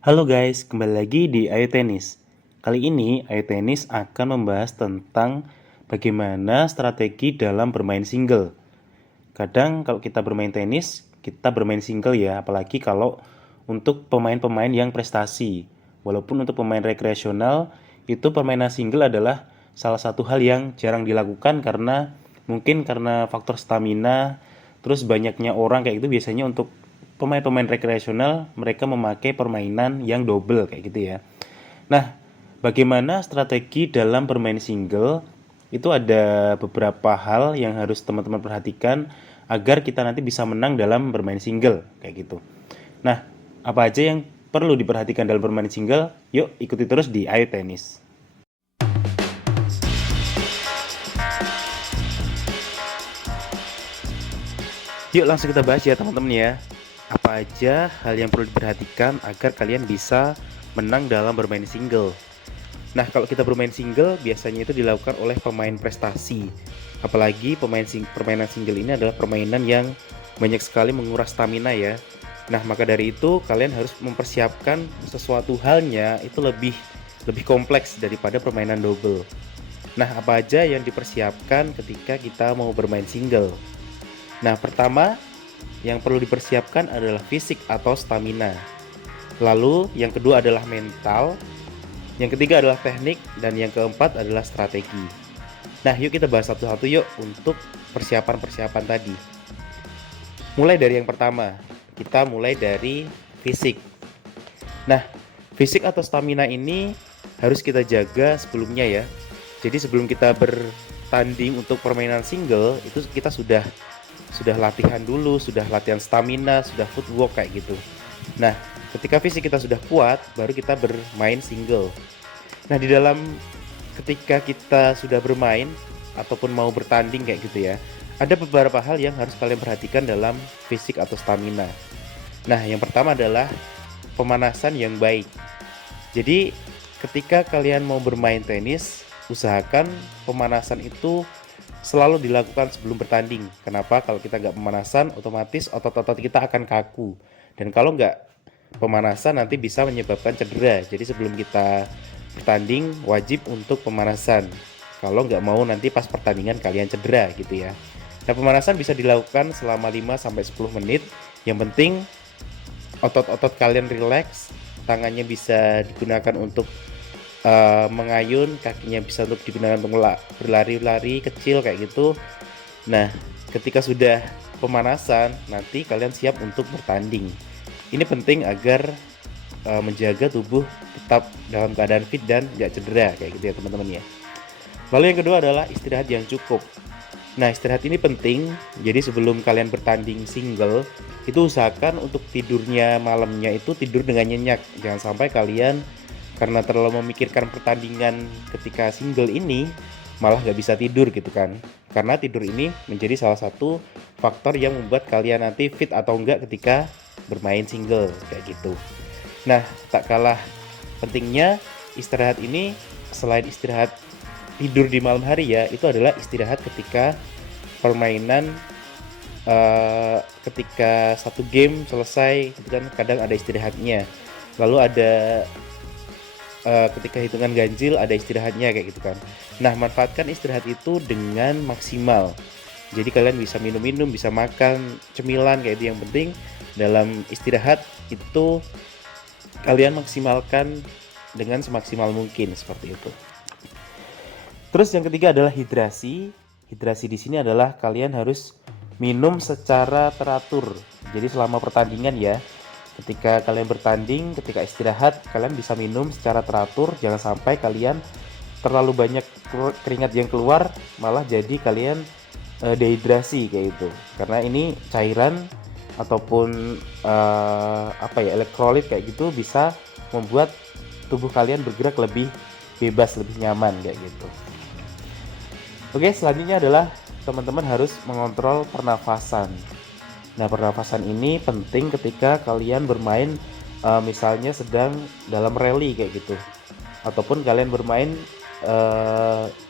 Halo guys, kembali lagi di Ayo Tenis. Kali ini Ayo Tenis akan membahas tentang bagaimana strategi dalam bermain single. Kadang kalau kita bermain tenis, kita bermain single ya, apalagi kalau untuk pemain-pemain yang prestasi. Walaupun untuk pemain rekreasional, itu permainan single adalah salah satu hal yang jarang dilakukan karena mungkin karena faktor stamina, terus banyaknya orang kayak gitu biasanya untuk pemain-pemain rekreasional mereka memakai permainan yang double kayak gitu ya. Nah, bagaimana strategi dalam bermain single? Itu ada beberapa hal yang harus teman-teman perhatikan agar kita nanti bisa menang dalam bermain single kayak gitu. Nah, apa aja yang perlu diperhatikan dalam bermain single? Yuk ikuti terus di Ayo Tenis. Yuk langsung kita bahas ya teman-teman ya. Apa aja hal yang perlu diperhatikan agar kalian bisa menang dalam bermain single. Nah, kalau kita bermain single, biasanya itu dilakukan oleh pemain prestasi. Apalagi permainan single ini adalah permainan yang banyak sekali menguras stamina ya. Nah, maka dari itu kalian harus mempersiapkan sesuatu halnya itu lebih kompleks daripada permainan double. Nah, apa aja yang dipersiapkan ketika kita mau bermain single? Nah, pertama yang perlu dipersiapkan adalah fisik atau stamina. Lalu, yang kedua adalah mental. Yang ketiga adalah teknik, dan yang keempat adalah strategi. Nah, yuk kita bahas satu-satu yuk untuk persiapan-persiapan tadi. Mulai dari yang pertama, kita mulai dari fisik. Nah, fisik atau stamina ini harus kita jaga sebelumnya ya. Jadi sebelum kita bertanding untuk permainan single, itu kita sudah latihan dulu, sudah latihan stamina, sudah footwork kayak gitu. Nah, ketika fisik kita sudah kuat, baru kita bermain single. Nah, di dalam ketika kita sudah bermain ataupun mau bertanding kayak gitu ya, ada beberapa hal yang harus kalian perhatikan dalam fisik atau stamina. Nah, yang pertama adalah pemanasan yang baik. Jadi, ketika kalian mau bermain tenis, usahakan pemanasan itu selalu dilakukan sebelum bertanding. Kenapa? Kalau kita nggak pemanasan, otomatis otot-otot kita akan kaku. Dan kalau nggak pemanasan nanti bisa menyebabkan cedera. Jadi sebelum kita bertanding wajib untuk pemanasan. Kalau nggak mau nanti pas pertandingan kalian cedera gitu ya. Nah, pemanasan bisa dilakukan selama 5-10 menit. Yang penting otot-otot kalian rileks, tangannya bisa digunakan untuk mengayun, kakinya bisa untuk digunakan untuk berlari-lari kecil kayak gitu. Nah, ketika sudah pemanasan, nanti kalian siap untuk bertanding. Ini penting agar menjaga tubuh tetap dalam keadaan fit dan gak cedera kayak gitu ya teman-teman ya. Lalu yang kedua adalah istirahat yang cukup. Nah, istirahat ini penting. Jadi sebelum kalian bertanding single, itu usahakan untuk tidurnya malamnya itu tidur dengan nyenyak. Jangan sampai kalian karena terlalu memikirkan pertandingan ketika single ini malah gak bisa tidur gitu kan. Karena tidur ini menjadi salah satu faktor yang membuat kalian nanti fit atau enggak ketika bermain single kayak gitu. Nah, tak kalah pentingnya istirahat ini, selain istirahat tidur di malam hari ya, itu adalah istirahat ketika permainan, ketika satu game selesai itu kan kadang ada istirahatnya. Lalu ada ketika hitungan ganjil ada istirahatnya kayak gitu kan. Nah, manfaatkan istirahat itu dengan maksimal. Jadi kalian bisa minum-minum, bisa makan cemilan kayak itu. Yang penting dalam istirahat itu kalian maksimalkan dengan semaksimal mungkin seperti itu. Terus yang ketiga adalah hidrasi. Hidrasi di sini adalah kalian harus minum secara teratur. Jadi selama pertandingan ya, ketika kalian bertanding, ketika istirahat, kalian bisa minum secara teratur. Jangan sampai kalian terlalu banyak keringat yang keluar, malah jadi kalian dehidrasi kayak gitu. Karena ini cairan ataupun elektrolit kayak gitu bisa membuat tubuh kalian bergerak lebih bebas, lebih nyaman kayak gitu. Oke, selanjutnya adalah teman-teman harus mengontrol pernafasan. Nah, pernafasan ini penting ketika kalian bermain misalnya sedang dalam rally kayak gitu, ataupun kalian bermain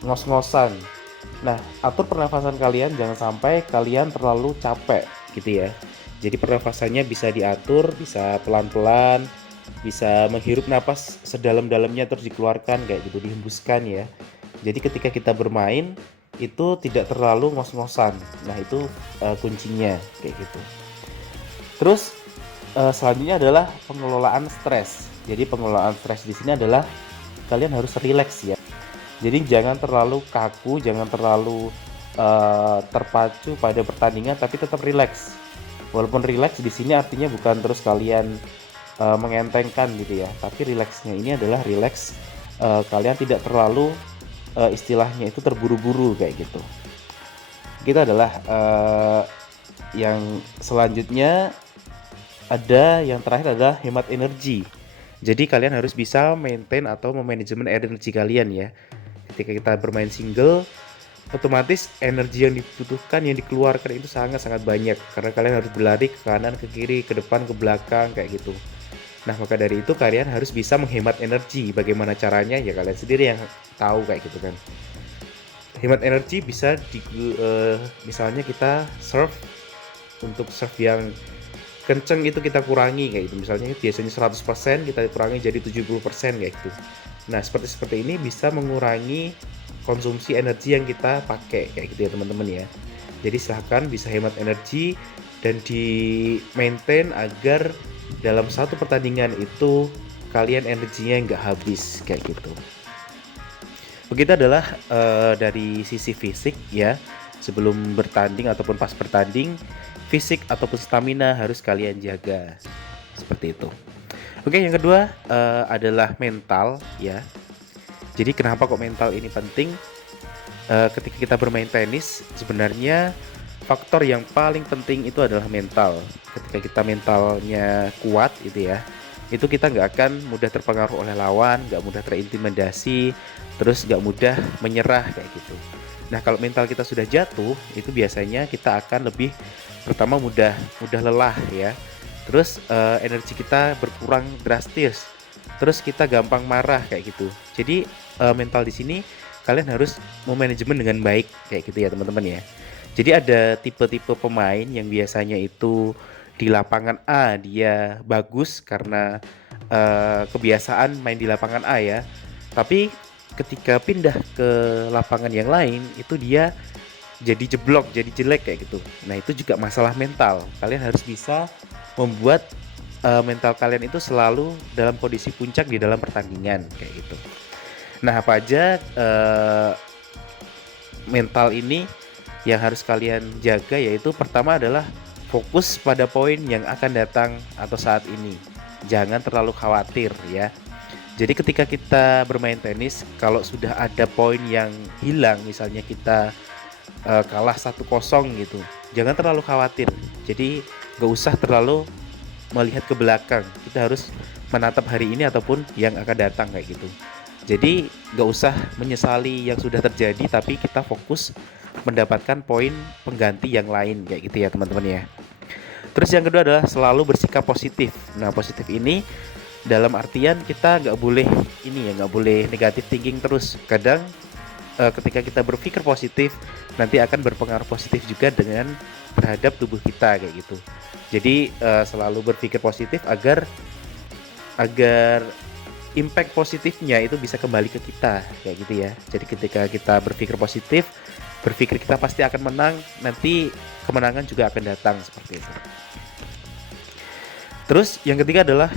ngos-ngosan. Nah, atur pernafasan kalian, jangan sampai kalian terlalu capek gitu ya. Jadi pernafasannya bisa diatur, bisa pelan-pelan, bisa menghirup napas sedalam-dalamnya terus dikeluarkan kayak gitu, dihembuskan ya. Jadi ketika kita bermain itu tidak terlalu ngos-ngosan. Nah itu kuncinya kayak gitu. Terus selanjutnya adalah pengelolaan stres. Jadi pengelolaan stres di sini adalah kalian harus rileks ya. Jadi jangan terlalu kaku, jangan terlalu terpacu pada pertandingan, tapi tetap rileks. Walaupun rileks di sini artinya bukan terus kalian mengentengkan gitu ya, tapi rileksnya ini adalah rileks kalian tidak terlalu istilahnya itu terburu-buru kayak gitu. Kita adalah yang selanjutnya ada yang terakhir adalah hemat energi. Jadi kalian harus bisa maintain atau memanajemen energi kalian ya. Ketika kita bermain single, otomatis energi yang dibutuhkan, yang dikeluarkan itu sangat-sangat banyak karena kalian harus berlari ke kanan, ke kiri, ke depan, ke belakang kayak gitu. Nah maka dari itu kalian harus bisa menghemat energi. Bagaimana caranya ya kalian sendiri yang tahu kayak gitu kan. Hemat energi bisa misalnya kita serve, untuk serve yang kenceng itu kita kurangi kayak gitu. Misalnya biasanya 100% kita kurangi jadi 70% kayak gitu. Nah seperti ini bisa mengurangi konsumsi energi yang kita pakai kayak gitu ya teman-teman ya. Jadi silahkan bisa hemat energi dan di maintain agar dalam satu pertandingan itu kalian energinya nggak habis kayak gitu. Begitu adalah dari sisi fisik ya. Sebelum bertanding ataupun pas bertanding, fisik ataupun stamina harus kalian jaga seperti itu. Oke, yang kedua adalah mental ya. Jadi kenapa kok mental ini penting? Ketika kita bermain tenis, sebenarnya faktor yang paling penting itu adalah mental. Ketika kita mentalnya kuat gitu ya, itu kita nggak akan mudah terpengaruh oleh lawan, nggak mudah terintimidasi, terus nggak mudah menyerah kayak gitu. Nah kalau mental kita sudah jatuh, itu biasanya kita akan lebih pertama mudah lelah ya. Terus energi kita berkurang drastis. Terus kita gampang marah kayak gitu. Jadi mental di sini kalian harus memanajemen dengan baik kayak gitu ya teman-teman ya. Jadi ada tipe-tipe pemain yang biasanya itu di lapangan A dia bagus karena kebiasaan main di lapangan A ya. Tapi ketika pindah ke lapangan yang lain itu dia jadi jeblok, jadi jelek kayak gitu. Nah itu juga masalah mental. Kalian harus bisa membuat mental kalian itu selalu dalam kondisi puncak di dalam pertandingan kayak gitu. Nah apa aja mental ini yang harus kalian jaga, yaitu pertama adalah fokus pada poin yang akan datang atau saat ini. Jangan terlalu khawatir ya. Jadi ketika kita bermain tenis, kalau sudah ada poin yang hilang, misalnya kita kalah 1-0 gitu, jangan terlalu khawatir. Jadi gak usah terlalu melihat ke belakang. Kita harus menatap hari ini ataupun yang akan datang kayak gitu. Jadi gak usah menyesali yang sudah terjadi, tapi kita fokus mendapatkan poin pengganti yang lain kayak gitu ya teman-teman ya. Terus yang kedua adalah selalu bersikap positif. Nah positif ini dalam artian kita nggak boleh nggak boleh negatif thinking terus. Kadang ketika kita berpikir positif nanti akan berpengaruh positif juga dengan terhadap tubuh kita kayak gitu. Jadi selalu berpikir positif agar impact positifnya itu bisa kembali ke kita kayak gitu ya. Jadi ketika kita berpikir positif, berpikir kita pasti akan menang, nanti kemenangan juga akan datang seperti itu. Terus yang ketiga adalah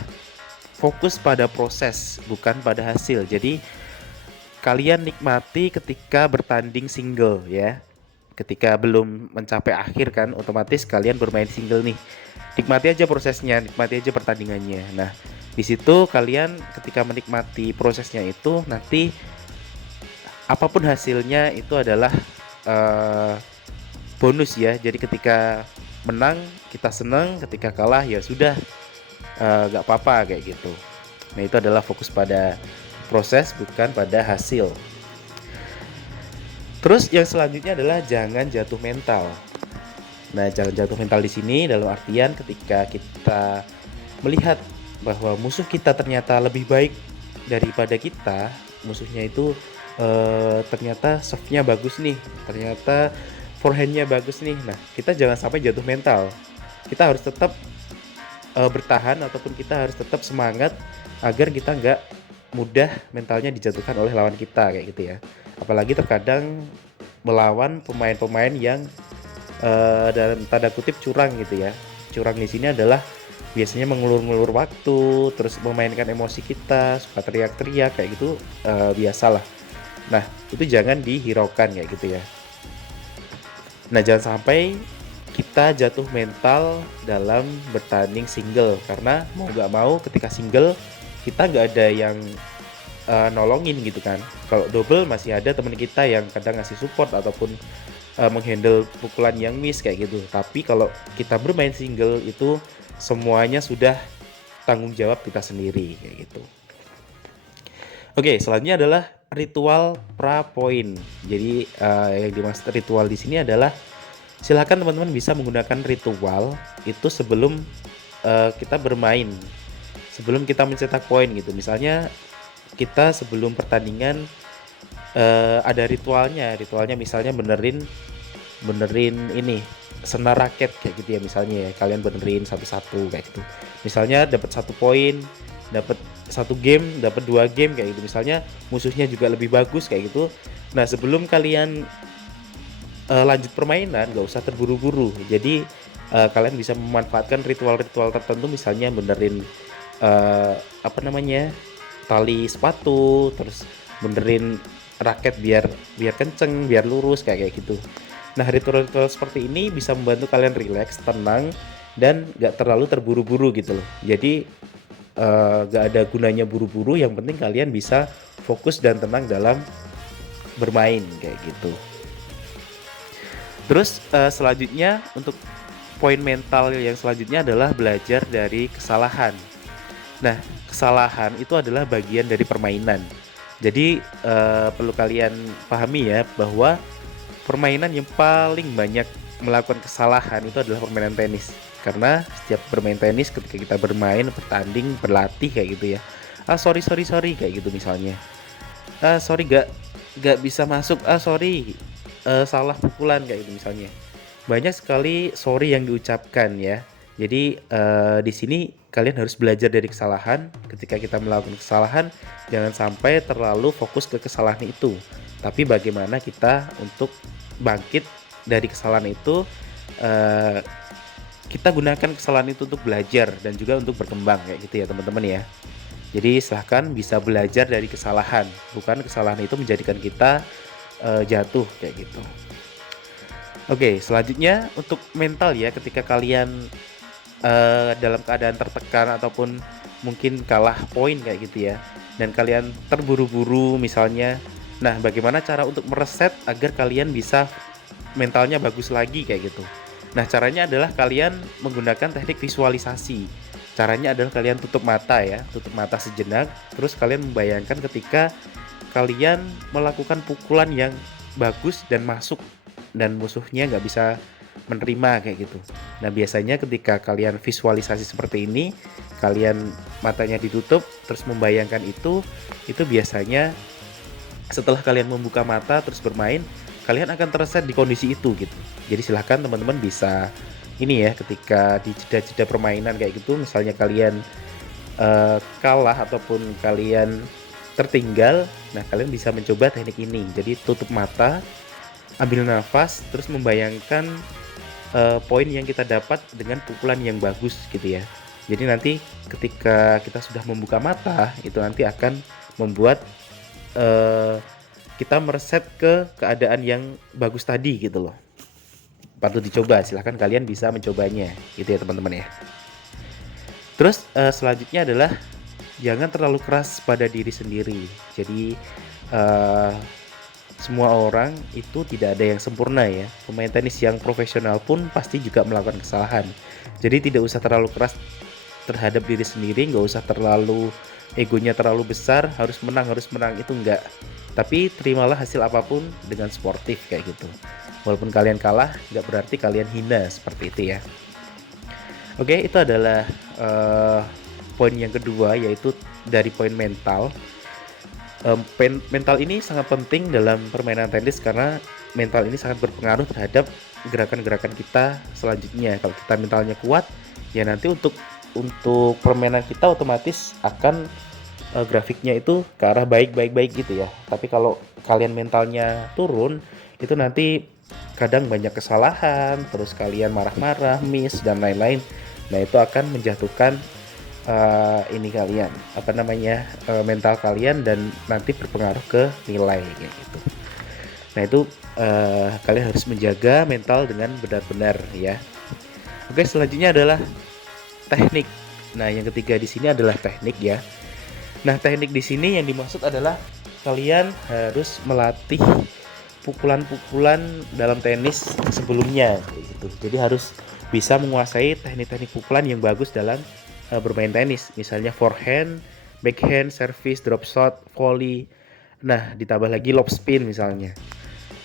fokus pada proses, bukan pada hasil. Jadi kalian nikmati ketika bertanding single ya. Ketika belum mencapai akhir kan, otomatis kalian bermain single nih. Nikmati aja prosesnya, nikmati aja pertandingannya. Nah, di situ kalian ketika menikmati prosesnya itu nanti apapun hasilnya itu adalah bonus ya. Jadi ketika menang kita senang, ketika kalah ya sudah gak apa-apa kayak gitu. Nah itu adalah fokus pada proses bukan pada hasil. Terus yang selanjutnya adalah jangan jatuh mental. Nah jangan jatuh mental di sini dalam artian ketika kita melihat bahwa musuh kita ternyata lebih baik daripada kita, musuhnya itu ternyata serve-nya bagus nih, ternyata forehandnya bagus nih. Nah kita jangan sampai jatuh mental. Kita harus tetap bertahan ataupun kita harus tetap semangat agar kita nggak mudah mentalnya dijatuhkan oleh lawan kita kayak gitu ya. Apalagi terkadang melawan pemain-pemain yang dalam tanda kutip curang gitu ya. Curang di sini adalah biasanya mengulur-ngulur waktu, terus memainkan emosi kita, suka teriak-teriak kayak gitu, biasalah. Nah, itu jangan dihiraukan kayak gitu ya. Nah, jangan sampai kita jatuh mental dalam bertanding single, karena mau nggak mau ketika single kita nggak ada yang nolongin gitu kan. Kalau double masih ada teman kita yang kadang ngasih support ataupun menghandle pukulan yang miss kayak gitu. Tapi kalau kita bermain single itu semuanya sudah tanggung jawab kita sendiri kayak gitu. Oke, selanjutnya adalah ritual pra point. Jadi yang dimaksud ritual di sini adalah silakan teman-teman bisa menggunakan ritual itu sebelum kita bermain, sebelum kita mencetak poin gitu. Misalnya kita sebelum pertandingan ada ritualnya misalnya benerin ini senar raket kayak gitu ya, misalnya ya kalian benerin satu-satu kayak gitu. Misalnya dapat 1 poin, dapat 1 game, dapat 2 game kayak gitu. Misalnya musuhnya juga lebih bagus kayak gitu. Nah, sebelum kalian lanjut permainan nggak usah terburu-buru. Jadi kalian bisa memanfaatkan ritual-ritual tertentu, misalnya benerin tali sepatu, terus benerin raket biar kenceng, biar lurus kayak gitu. Nah, ritual-ritual seperti ini bisa membantu kalian rileks, tenang, dan gak terlalu terburu-buru gitu loh. Jadi gak ada gunanya buru-buru, yang penting kalian bisa fokus dan tenang dalam bermain kayak gitu. Terus selanjutnya untuk poin mental yang selanjutnya adalah belajar dari kesalahan. Nah, kesalahan itu adalah bagian dari permainan. Jadi perlu kalian pahami ya bahwa permainan yang paling banyak melakukan kesalahan itu adalah permainan tenis. Karena setiap bermain tenis, ketika kita bermain, bertanding, berlatih kayak gitu ya. Sorry kayak gitu misalnya. Sorry gak bisa masuk. Sorry salah pukulan kayak gitu misalnya. Banyak sekali sorry yang diucapkan ya. Jadi di sini kalian harus belajar dari kesalahan. Ketika kita melakukan kesalahan, jangan sampai terlalu fokus ke kesalahan itu. Tapi bagaimana kita untuk bangkit dari kesalahan itu, kita gunakan kesalahan itu untuk belajar dan juga untuk berkembang kayak gitu ya teman-teman ya. Jadi silahkan bisa belajar dari kesalahan, bukan kesalahan itu menjadikan kita jatuh kayak gitu. Oke, selanjutnya untuk mental ya, ketika kalian dalam keadaan tertekan ataupun mungkin kalah poin kayak gitu ya, dan kalian terburu-buru misalnya. Nah, bagaimana cara untuk mereset agar kalian bisa mentalnya bagus lagi kayak gitu? Nah, caranya adalah kalian menggunakan teknik visualisasi. Caranya adalah kalian tutup mata ya, tutup mata sejenak, terus kalian membayangkan ketika kalian melakukan pukulan yang bagus dan masuk, dan musuhnya nggak bisa menerima kayak gitu. Nah, biasanya ketika kalian visualisasi seperti ini, kalian matanya ditutup terus membayangkan itu biasanya setelah kalian membuka mata terus bermain, kalian akan terset di kondisi itu gitu. Jadi silahkan teman-teman bisa ini ya, ketika di jeda-jeda permainan kayak gitu, misalnya kalian kalah ataupun kalian tertinggal, nah kalian bisa mencoba teknik ini. Jadi tutup mata, ambil nafas, terus membayangkan poin yang kita dapat dengan pukulan yang bagus gitu ya. Jadi nanti ketika kita sudah membuka mata, itu nanti akan membuat kita mereset ke keadaan yang bagus tadi gitu loh. Patut dicoba, silahkan kalian bisa mencobanya gitu ya teman-teman ya. Terus selanjutnya adalah jangan terlalu keras pada diri sendiri. Jadi semua orang itu tidak ada yang sempurna ya. Pemain tenis yang profesional pun pasti juga melakukan kesalahan. Jadi tidak usah terlalu keras terhadap diri sendiri, nggak usah terlalu egonya terlalu besar, harus menang itu enggak. Tapi terimalah hasil apapun dengan sportif kayak gitu. Walaupun kalian kalah, nggak berarti kalian hina seperti itu ya. Oke, itu adalah poin yang kedua, yaitu dari poin mental. Mental ini sangat penting dalam permainan tenis karena mental ini sangat berpengaruh terhadap gerakan-gerakan kita selanjutnya. Kalau kita mentalnya kuat, ya nanti untuk untuk permainan kita otomatis akan grafiknya itu ke arah baik gitu ya. Tapi kalau kalian mentalnya turun, itu nanti kadang banyak kesalahan, terus kalian marah-marah, miss dan lain-lain. Nah, itu akan menjatuhkan ini kalian, mental kalian, dan nanti berpengaruh ke nilai kayak gitu. Nah, itu kalian harus menjaga mental dengan benar-benar ya. Oke, selanjutnya adalah teknik. Nah, yang ketiga di sini adalah teknik ya. Nah, teknik di sini yang dimaksud adalah kalian harus melatih pukulan-pukulan dalam tenis sebelumnya gitu. Jadi harus bisa menguasai teknik-teknik pukulan yang bagus dalam bermain tenis. Misalnya forehand, backhand, service, drop shot, volley. Nah, ditambah lagi lob spin misalnya.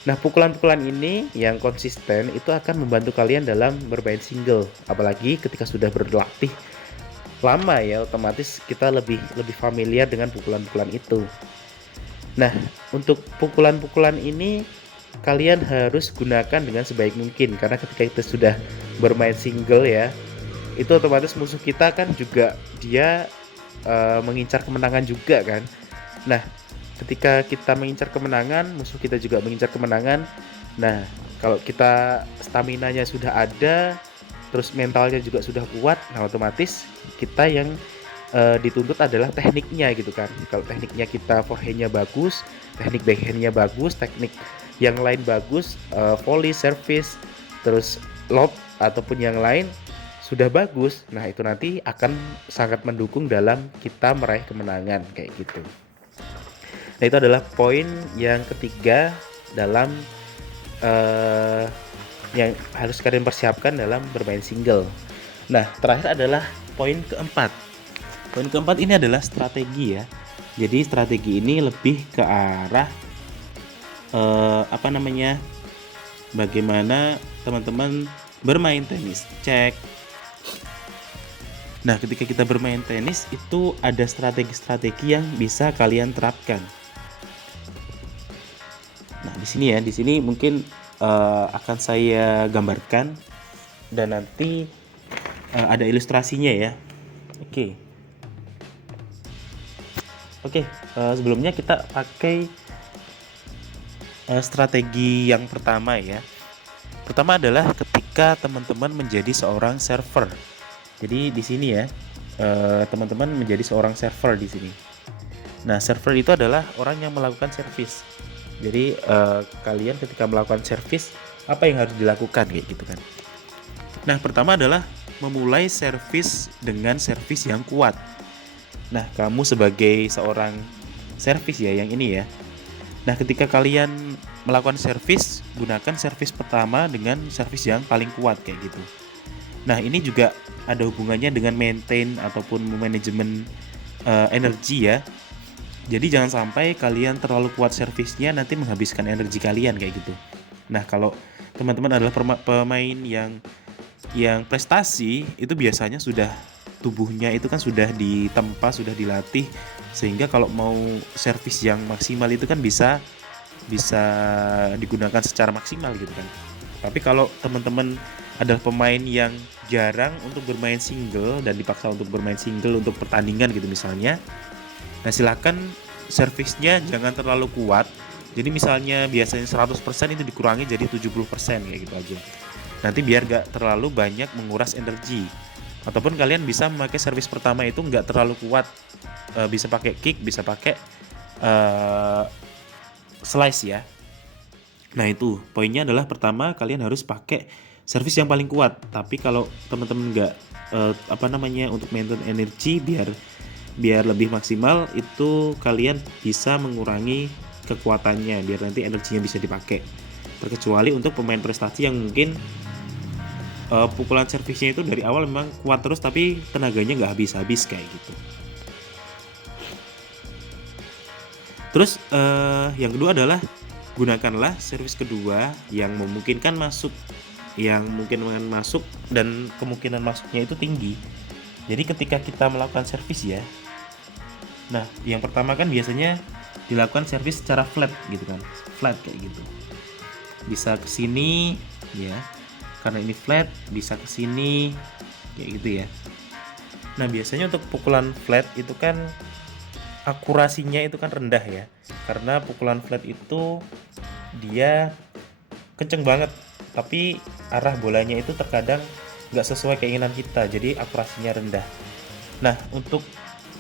Nah, pukulan-pukulan ini yang konsisten itu akan membantu kalian dalam bermain single. Apalagi ketika sudah berlatih lama ya, otomatis kita lebih familiar dengan pukulan-pukulan itu. Nah, untuk pukulan-pukulan ini kalian harus gunakan dengan sebaik mungkin, karena ketika kita sudah bermain single ya, itu otomatis musuh kita kan juga dia mengincar kemenangan juga kan. Nah, ketika kita mengincar kemenangan, musuh kita juga mengincar kemenangan. Nah, kalau kita stamina-nya sudah ada, terus mentalnya juga sudah kuat, nah otomatis kita yang dituntut adalah tekniknya gitu kan. Kalau tekniknya kita forehand-nya bagus, teknik backhand-nya bagus, teknik yang lain bagus, volley, service, terus lob ataupun yang lain sudah bagus, nah itu nanti akan sangat mendukung dalam kita meraih kemenangan kayak gitu. Nah, itu adalah poin yang ketiga dalam yang harus kalian persiapkan dalam bermain single. Nah, terakhir adalah poin keempat. Poin keempat ini adalah strategi ya. Jadi strategi ini lebih ke arah bagaimana teman-teman bermain tenis. Cek. Nah, ketika kita bermain tenis itu ada strategi-strategi yang bisa kalian terapkan. Nah, di sini mungkin akan saya gambarkan dan nanti ada ilustrasinya ya. Oke, sebelumnya kita pakai strategi yang pertama ya. Pertama adalah ketika teman-teman menjadi seorang server. Jadi di sini ya, teman-teman menjadi seorang server di sini. Nah, server itu adalah orang yang melakukan service. Jadi kalian ketika melakukan service, apa yang harus dilakukan kayak gitu kan. Nah, pertama adalah memulai service dengan service yang kuat. Nah, kamu sebagai seorang service ya yang ini ya. Nah, ketika kalian melakukan service, gunakan service pertama dengan service yang paling kuat kayak gitu. Nah, ini juga ada hubungannya dengan maintain ataupun manajemen energi ya. Jadi jangan sampai kalian terlalu kuat servisnya nanti menghabiskan energi kalian kayak gitu. Nah, kalau teman-teman adalah pemain yang prestasi, itu biasanya sudah tubuhnya itu kan sudah ditempa, sudah dilatih, sehingga kalau mau servis yang maksimal itu kan bisa digunakan secara maksimal gitu kan. Tapi kalau teman-teman adalah pemain yang jarang untuk bermain single dan dipaksa untuk bermain single untuk pertandingan gitu misalnya, nah silakan servisnya jangan terlalu kuat. Jadi misalnya biasanya 100% itu dikurangi jadi 70% kayak gitu aja. Nanti biar gak terlalu banyak menguras energi. Ataupun kalian bisa memakai servis pertama itu gak terlalu kuat, bisa pakai kick, bisa pakai slice ya. Nah, itu poinnya adalah pertama kalian harus pakai servis yang paling kuat. Tapi kalau teman-teman gak untuk maintain energi biar lebih maksimal, itu kalian bisa mengurangi kekuatannya biar nanti energinya bisa dipakai. Terkecuali untuk pemain prestasi yang mungkin pukulan servisnya itu dari awal memang kuat terus tapi tenaganya nggak habis-habis kayak gitu. Terus yang kedua adalah gunakanlah servis kedua yang memungkinkan masuk, dan kemungkinan masuknya itu tinggi. Jadi ketika kita melakukan servis ya, nah yang pertama kan biasanya dilakukan servis secara flat gitu kan, flat kayak gitu. Bisa ke sini ya, karena ini flat bisa ke sini kayak gitu ya. Nah, biasanya untuk pukulan flat itu kan akurasinya itu kan rendah ya. Karena pukulan flat itu dia kenceng banget, tapi arah bolanya itu terkadang nggak sesuai keinginan kita, jadi akurasinya rendah. Nah, untuk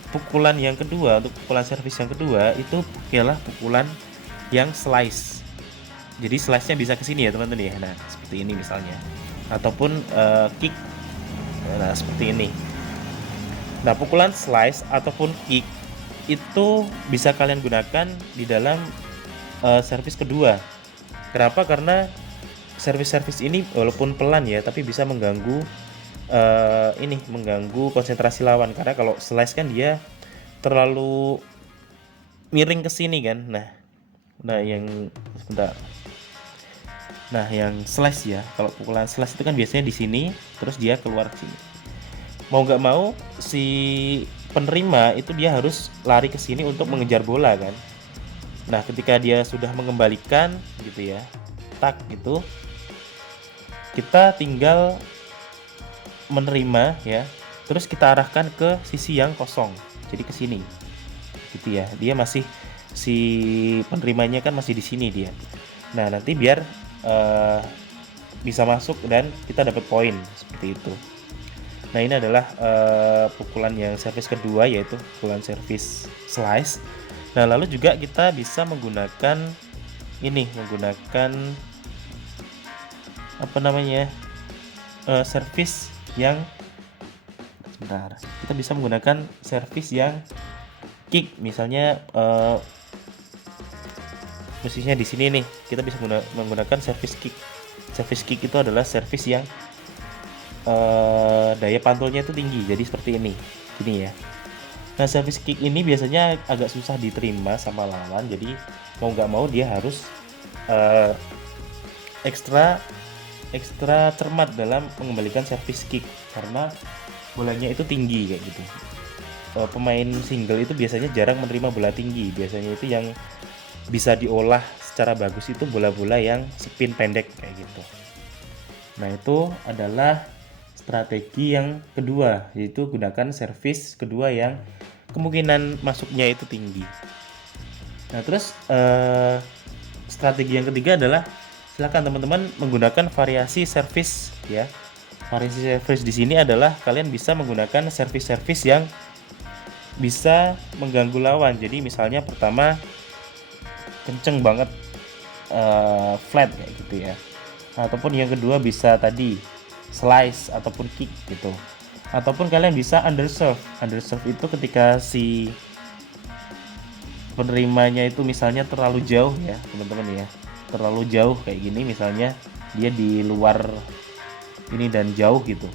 pukulan yang kedua, untuk pukulan servis yang kedua itu ialah pukulan yang slice. Jadi slice-nya bisa ke sini ya teman-teman ya. Nah, seperti ini misalnya. Ataupun kick. Nah, seperti ini. Nah, pukulan slice ataupun kick itu bisa kalian gunakan di dalam servis kedua. Kenapa? Karena servis-servis ini walaupun pelan ya, tapi bisa mengganggu mengganggu konsentrasi lawan. Karena kalau slice kan dia terlalu miring ke sini kan. Nah yang sebentar. Nah, yang slash ya, kalau pukulan slash itu kan biasanya di sini, terus dia keluar ke sini. Mau nggak mau, si penerima itu dia harus lari ke sini untuk mengejar bola kan. Nah, ketika dia sudah mengembalikan gitu ya, tak gitu, kita tinggal menerima ya, terus kita arahkan ke sisi yang kosong, jadi ke sini, gitu ya. Dia masih si penerimanya kan masih di sini dia. Nah, nanti biar bisa masuk dan kita dapat poin seperti itu. Nah, ini adalah pukulan yang servis kedua, yaitu pukulan servis slice. Nah, lalu juga kita bisa menggunakan apa namanya, servis yang sebentar. Kita bisa menggunakan servis yang kick, misalnya posisinya di sini nih, kita bisa menggunakan servis kick. Servis kick itu adalah servis yang daya pantulnya itu tinggi, jadi seperti ini ya. Nah, servis kick ini biasanya agak susah diterima sama lawan, jadi mau nggak mau dia harus ekstra cermat dalam mengembalikan servis kick karena bolanya itu tinggi kayak gitu. Pemain single itu biasanya jarang menerima bola tinggi, biasanya itu yang bisa diolah secara bagus itu bola-bola yang spin pendek kayak gitu. Nah, itu adalah strategi yang kedua, yaitu gunakan servis kedua yang kemungkinan masuknya itu tinggi. Nah, terus strategi yang ketiga adalah silakan teman-teman menggunakan variasi servis ya. Variasi servis di sini adalah kalian bisa menggunakan servis-servis yang bisa mengganggu lawan. Jadi misalnya pertama kenceng banget flat kayak gitu ya, ataupun yang kedua bisa tadi slice ataupun kick gitu, ataupun kalian bisa underserve itu ketika si penerimanya itu misalnya terlalu jauh ya teman-teman ya, terlalu jauh kayak gini, misalnya dia di luar ini dan jauh gitu,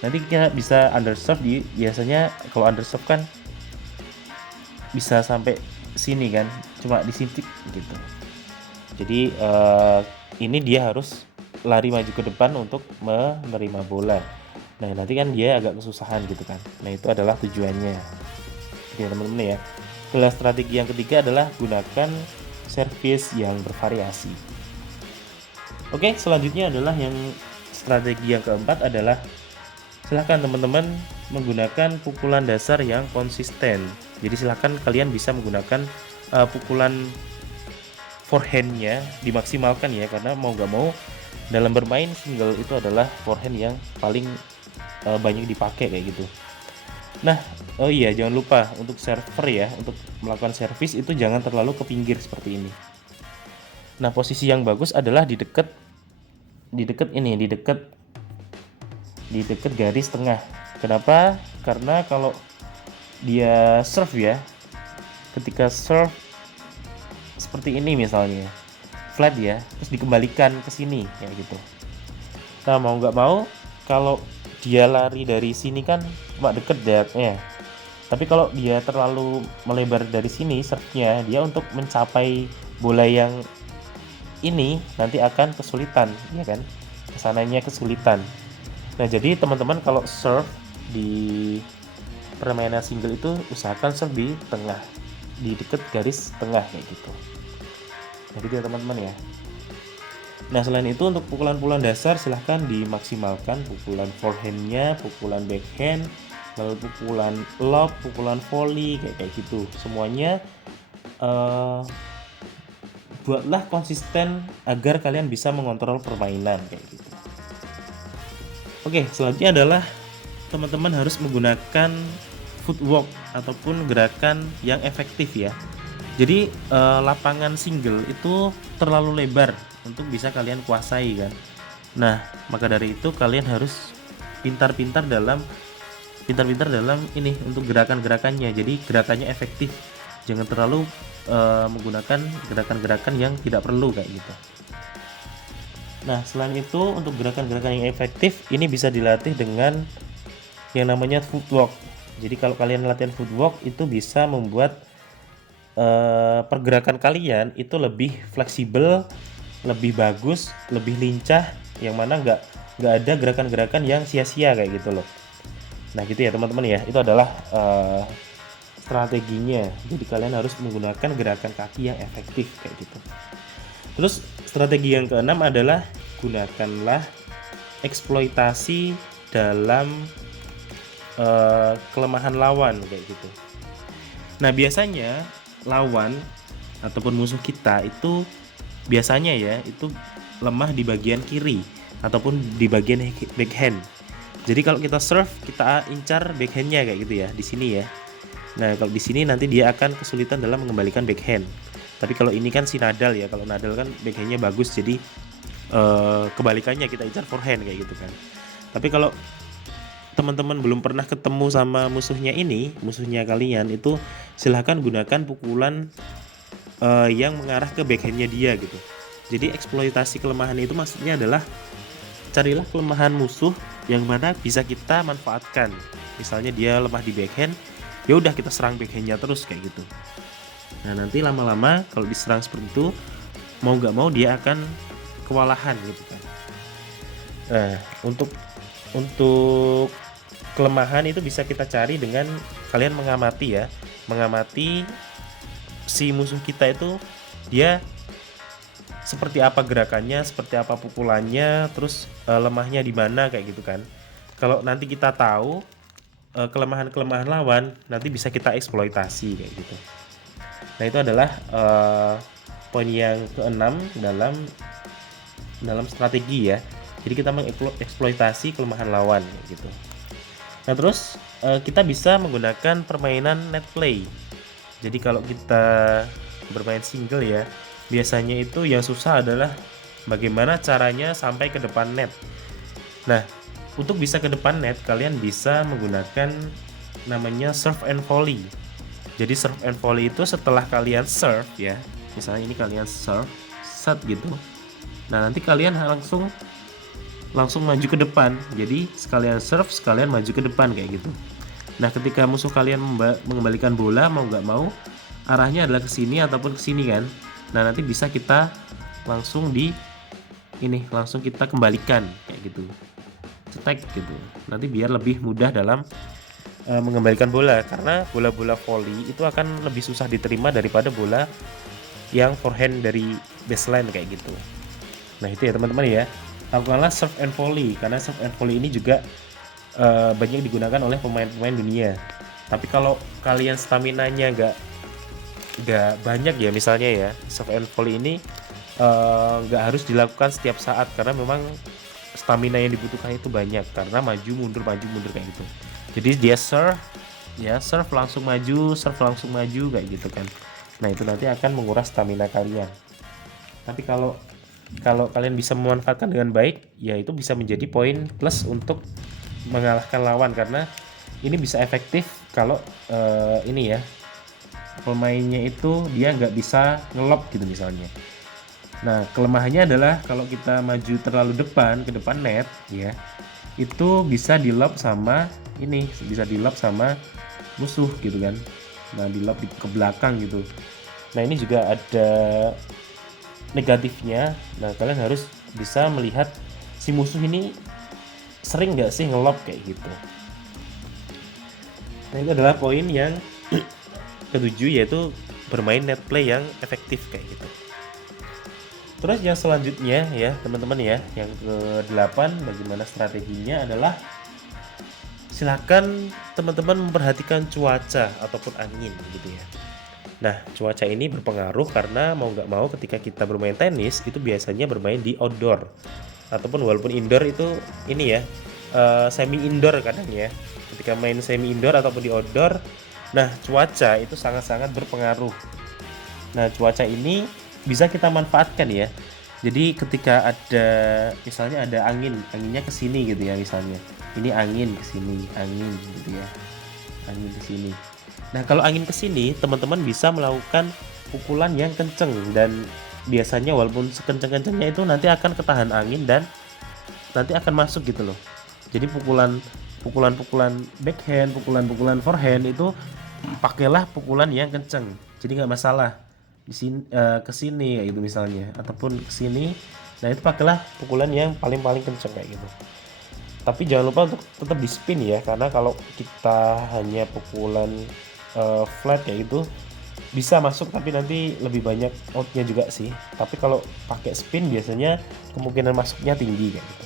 nanti kita bisa underserve. Biasanya kalau underserve kan bisa sampai sini kan, cuma disintik gitu. Jadi ini dia harus lari maju ke depan untuk menerima bola. Nah, nanti kan dia agak kesusahan gitu kan. Nah, itu adalah tujuannya. Oke teman-teman ya. Kelas strategi yang ketiga adalah gunakan servis yang bervariasi. Oke, selanjutnya adalah yang strategi yang keempat adalah silahkan teman-teman menggunakan pukulan dasar yang konsisten. Jadi silahkan kalian bisa menggunakan pukulan forehandnya dimaksimalkan ya, karena mau gak mau dalam bermain single itu adalah forehand yang paling banyak dipakai kayak gitu. Nah, oh iya, jangan lupa untuk server ya, untuk melakukan servis itu jangan terlalu ke pinggir seperti ini. Nah, posisi yang bagus adalah di dekat garis tengah. Kenapa? Karena kalau dia serve ya, ketika serve seperti ini misalnya flat ya, terus dikembalikan ke sini ya gitu. Nah, mau nggak mau kalau dia lari dari sini kan cuma deket jaraknya, tapi kalau dia terlalu melebar dari sini serve-nya, dia untuk mencapai bola yang ini nanti akan kesulitan ya kan, kesananya kesulitan. Nah, jadi teman-teman kalau serve di permainan single itu usahakan serve di tengah, di deket garis tengah kayak gitu. Nah, gitu ya teman-teman ya. Nah, selain itu untuk pukulan-pukulan dasar silahkan dimaksimalkan, pukulan forehandnya, pukulan backhand, lalu pukulan lob, pukulan volley kayak gitu. Semuanya buatlah konsisten agar kalian bisa mengontrol permainan kayak gitu. Oke, selanjutnya adalah teman-teman harus menggunakan footwork ataupun gerakan yang efektif ya. Jadi lapangan single itu terlalu lebar untuk bisa kalian kuasai kan. Nah, maka dari itu kalian harus pintar-pintar dalam ini untuk gerakan-gerakannya. Jadi gerakannya efektif. Jangan terlalu menggunakan gerakan-gerakan yang tidak perlu kayak gitu. Nah, selain itu untuk gerakan-gerakan yang efektif ini bisa dilatih dengan yang namanya footwork. Jadi kalau kalian latihan footwork itu bisa membuat pergerakan kalian itu lebih fleksibel, lebih bagus, lebih lincah, yang mana nggak ada gerakan-gerakan yang sia-sia kayak gitu loh. Nah gitu ya teman-teman ya, itu adalah strateginya. Jadi kalian harus menggunakan gerakan kaki yang efektif kayak gitu. Terus strategi yang keenam adalah gunakanlah eksploitasi dalam kelemahan lawan kayak gitu. Nah biasanya lawan ataupun musuh kita itu biasanya ya itu lemah di bagian kiri ataupun di bagian backhand. Jadi kalau kita serve kita incar backhandnya kayak gitu ya di sini ya. Nah kalau di sini nanti dia akan kesulitan dalam mengembalikan backhand. Tapi kalau ini kan si Nadal ya, kalau Nadal kan backhandnya bagus jadi kebalikannya kita incar forehand kayak gitu kan. Tapi kalau teman-teman belum pernah ketemu sama musuhnya kalian itu silahkan gunakan pukulan yang mengarah ke backhandnya dia gitu. Jadi eksploitasi kelemahan itu maksudnya adalah carilah kelemahan musuh yang mana bisa kita manfaatkan. Misalnya dia lemah di backhand, ya udah kita serang backhandnya terus kayak gitu. Nah nanti lama-lama kalau diserang seperti itu mau nggak mau dia akan kewalahan gitu kan. Nah untuk kelemahan itu bisa kita cari dengan kalian mengamati si musuh kita itu dia seperti apa gerakannya, seperti apa pukulannya, terus lemahnya di mana kayak gitu kan. Kalau nanti kita tahu kelemahan-kelemahan lawan, nanti bisa kita eksploitasi kayak gitu. Nah itu adalah poin yang keenam dalam strategi ya. Jadi kita mengeksploitasi kelemahan lawan kayak gitu. Nah terus kita bisa menggunakan permainan net play. Jadi kalau kita bermain single ya, biasanya itu yang susah adalah bagaimana caranya sampai ke depan net. Nah untuk bisa ke depan net kalian bisa menggunakan namanya serve and volley. Jadi serve and volley itu setelah kalian serve ya, misalnya ini kalian serve set gitu. Nah nanti kalian langsung maju ke depan. Jadi sekalian serve sekalian maju ke depan kayak gitu. Nah ketika musuh kalian mengembalikan bola mau nggak mau arahnya adalah ke sini ataupun ke sini kan. Nah nanti bisa kita langsung langsung kita kembalikan kayak gitu, cetek gitu. Nanti biar lebih mudah dalam mengembalikan bola, karena bola-bola volley itu akan lebih susah diterima daripada bola yang forehand dari baseline kayak gitu. Nah itu ya teman-teman ya, lakukanlah serve and volley karena serve and volley ini juga banyak digunakan oleh pemain-pemain dunia. Tapi kalau kalian staminanya nggak banyak ya, misalnya ya serve and volley ini nggak harus dilakukan setiap saat karena memang stamina yang dibutuhkan itu banyak karena maju mundur kayak gitu. Jadi dia serve langsung maju kayak gitu kan. Nah itu nanti akan menguras stamina kalian. Tapi kalau kalian bisa memanfaatkan dengan baik, ya itu bisa menjadi poin plus untuk mengalahkan lawan karena ini bisa efektif kalau ini ya pemainnya itu dia nggak bisa ngelob gitu misalnya. Nah kelemahannya adalah kalau kita maju terlalu ke depan net ya, itu bisa di-lob sama musuh gitu kan. Nah di-lob ke belakang gitu. Nah ini juga ada negatifnya. Nah kalian harus bisa melihat si musuh ini sering nggak sih ngelob kayak gitu. Nah ini adalah poin yang ketujuh, yaitu bermain net play yang efektif kayak gitu. Terus yang selanjutnya ya teman-teman ya, yang ke-8 bagaimana strateginya adalah silakan teman-teman memperhatikan cuaca ataupun angin gitu ya. Nah, cuaca ini berpengaruh karena mau nggak mau ketika kita bermain tenis itu biasanya bermain di outdoor ataupun walaupun indoor itu ini ya, semi indoor kadang ya. Ketika main semi indoor ataupun di outdoor, nah cuaca itu sangat-sangat berpengaruh. Nah, cuaca ini bisa kita manfaatkan ya. Jadi ketika ada misalnya ada anginnya ke sini gitu ya misalnya. Ini angin ke sini, angin gitu ya. Angin ke sini. Nah, kalau angin ke sini, teman-teman bisa melakukan pukulan yang kenceng dan biasanya walaupun sekenceng-kencengnya itu nanti akan ketahan angin dan nanti akan masuk gitu loh. Jadi pukulan-pukulan backhand, pukulan-pukulan forehand itu pakailah pukulan yang kenceng. Jadi nggak masalah di sini ke sini kayak gitu misalnya ataupun ke sini. Nah, itu pakailah pukulan yang paling kenceng kayak gitu. Tapi jangan lupa untuk tetap di spin ya, karena kalau kita hanya pukulan flat kayak gitu bisa masuk tapi nanti lebih banyak outnya juga sih. Tapi kalau pakai spin biasanya kemungkinan masuknya tinggi kayak gitu.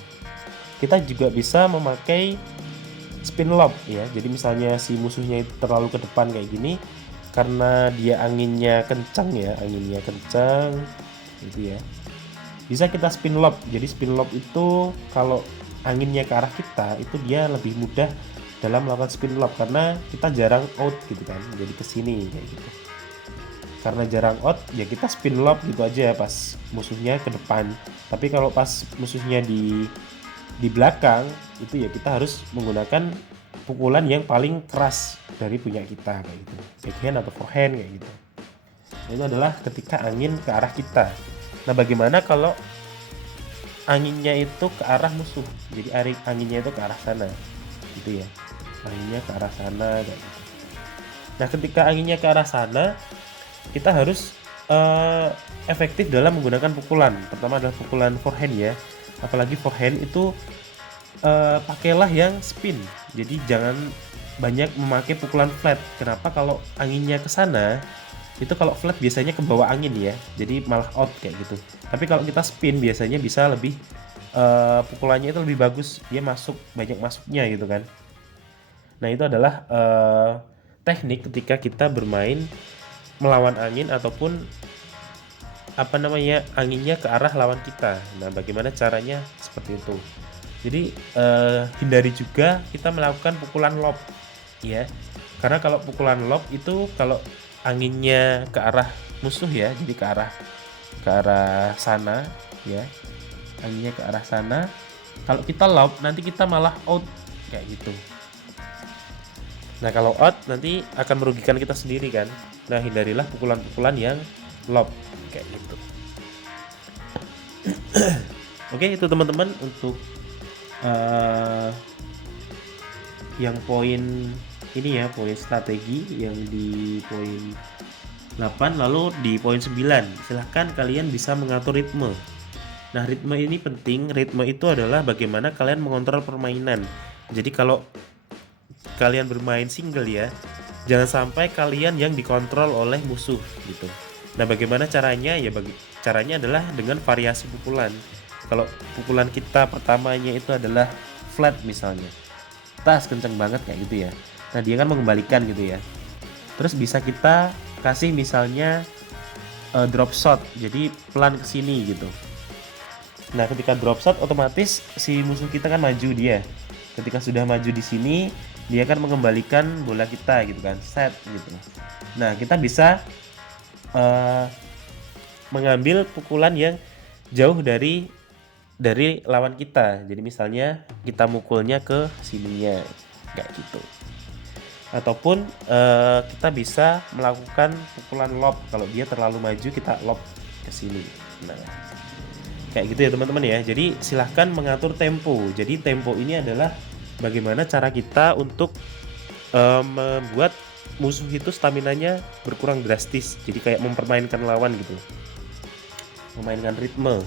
Kita juga bisa memakai spin lob ya. Jadi misalnya si musuhnya itu terlalu ke depan kayak gini karena dia anginnya kencang ya, anginnya kencang gitu ya. Bisa kita spin lob. Jadi spin lob itu kalau anginnya ke arah kita itu dia lebih mudah dalam melakukan spin lob karena kita jarang out gitu kan, jadi kesini kayak gitu. Karena jarang out ya kita spin lob gitu aja pas musuhnya ke depan. Tapi kalau pas musuhnya di belakang itu ya kita harus menggunakan pukulan yang paling keras dari punya kita kayak gitu, backhand atau forehand kayak gitu. Nah, itu adalah ketika angin ke arah kita. Nah, bagaimana kalau anginnya itu ke arah musuh? Jadi anginnya itu ke arah sana gitu ya, anginnya ke arah sana kayak gitu. Nah, ketika anginnya ke arah sana kita harus efektif dalam menggunakan pukulan. Pertama adalah pukulan forehand ya, apalagi forehand itu pakailah yang spin. Jadi jangan banyak memakai pukulan flat. Kenapa? Kalau anginnya ke sana itu kalau flat biasanya ke bawah angin ya, jadi malah out kayak gitu. Tapi kalau kita spin biasanya bisa lebih pukulannya itu lebih bagus, dia banyak masuknya gitu kan. Nah, itu adalah teknik ketika kita bermain melawan angin ataupun anginnya ke arah lawan kita. Nah, bagaimana caranya seperti itu. Jadi hindari juga kita melakukan pukulan lob ya, karena kalau pukulan lob itu kalau anginnya ke arah musuh ya, jadi ke arah sana ya, anginnya ke arah sana. Kalau kita lob nanti kita malah out kayak gitu. Nah, kalau out nanti akan merugikan kita sendiri kan. Nah, hindarilah pukulan-pukulan yang lob kayak gitu. Oke, itu teman-teman untuk yang poin ini ya, poin strategi yang di poin 8. Lalu di poin 9, silahkan kalian bisa mengatur ritme. Nah, ritme ini penting. Ritme itu adalah bagaimana kalian mengontrol permainan. Jadi kalau kalian bermain single ya, jangan sampai kalian yang dikontrol oleh musuh gitu. Nah, bagaimana caranya? Ya caranya adalah dengan variasi pukulan. Kalau pukulan kita pertamanya itu adalah flat misalnya, tas kenceng banget kayak gitu ya. Nah, dia kan mengembalikan gitu ya. Terus bisa kita kasih misalnya drop shot, jadi pelan ke sini gitu. Nah, ketika drop shot otomatis si musuh kita kan maju dia. Ketika sudah maju di sini, dia akan mengembalikan bola kita gitu kan, set gitu. Nah, kita bisa mengambil pukulan yang jauh dari lawan kita. Jadi misalnya kita mukulnya ke sininya kayak gitu. Ataupun kita bisa melakukan pukulan lob. Kalau dia terlalu maju kita lob ke sini. Nah, kayak gitu ya teman-teman ya. Jadi silahkan mengatur tempo. Jadi tempo ini adalah bagaimana cara kita untuk membuat musuh itu staminanya berkurang drastis. Jadi kayak mempermainkan lawan gitu, memainkan ritme.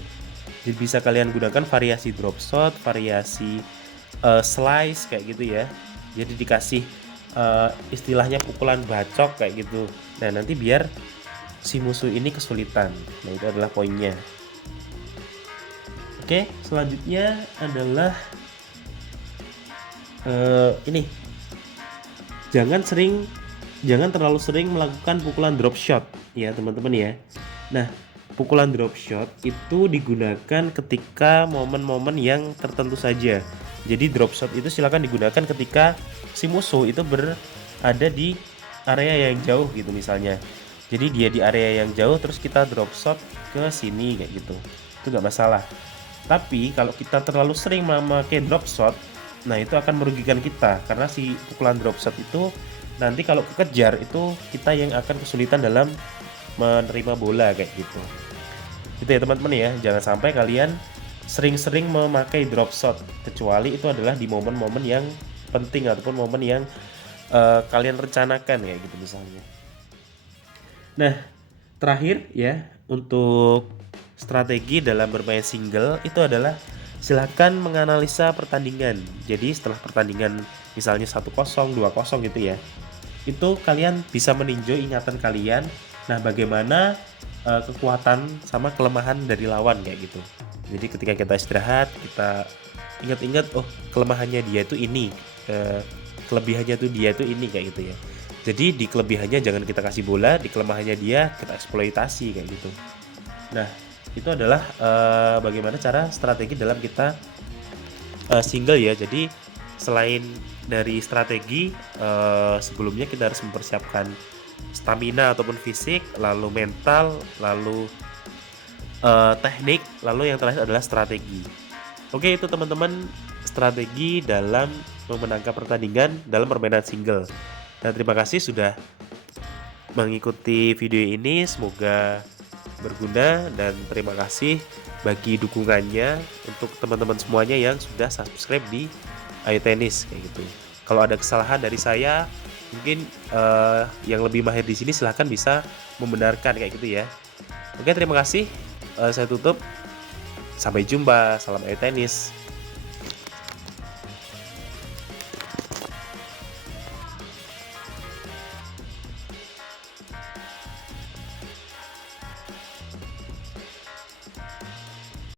Jadi bisa kalian gunakan variasi drop shot, variasi slice kayak gitu ya. Jadi dikasih istilahnya pukulan bacok kayak gitu. Nah, nanti biar si musuh ini kesulitan. Nah, itu adalah poinnya. Oke, selanjutnya adalah ini jangan terlalu sering melakukan pukulan drop shot ya teman-teman ya. Nah, pukulan drop shot itu digunakan ketika momen-momen yang tertentu saja. Jadi drop shot itu silakan digunakan ketika si musuh itu berada di area yang jauh gitu misalnya. Jadi dia di area yang jauh terus kita drop shot ke sini kayak gitu. Itu nggak masalah. Tapi kalau kita terlalu sering memakai drop shot, nah itu akan merugikan kita karena si pukulan drop shot itu nanti kalau kekejar itu kita yang akan kesulitan dalam menerima bola kayak gitu. Gitu ya teman-teman ya, jangan sampai kalian sering-sering memakai drop shot kecuali itu adalah di momen-momen yang penting ataupun momen yang kalian rencanakan kayak gitu misalnya. Nah, terakhir ya untuk strategi dalam bermain single itu adalah silakan menganalisa pertandingan. Jadi setelah pertandingan misalnya 1-0, 2-0 gitu ya. Itu kalian bisa meninjau ingatan kalian. Nah, bagaimana kekuatan sama kelemahan dari lawan kayak gitu. Jadi ketika kita istirahat, kita ingat-ingat oh kelemahannya dia itu ini, kelebihannya tuh dia itu ini kayak gitu ya. Jadi di kelebihannya jangan kita kasih bola, di kelemahannya dia kita eksploitasi kayak gitu. Nah, itu adalah bagaimana cara strategi dalam kita single ya. Jadi selain dari strategi, sebelumnya kita harus mempersiapkan stamina ataupun fisik, lalu mental, lalu teknik, lalu yang terakhir adalah strategi. Oke, itu teman-teman strategi dalam memenangkan pertandingan dalam permainan single. Dan terima kasih sudah mengikuti video ini, semoga berguna dan terima kasih bagi dukungannya untuk teman-teman semuanya yang sudah subscribe di Ayo Tenis kayak gitu. Kalau ada kesalahan dari saya, mungkin yang lebih mahir di sini silahkan bisa membenarkan kayak gitu ya. Oke, terima kasih. Saya tutup. Sampai jumpa. Salam Ayo Tenis.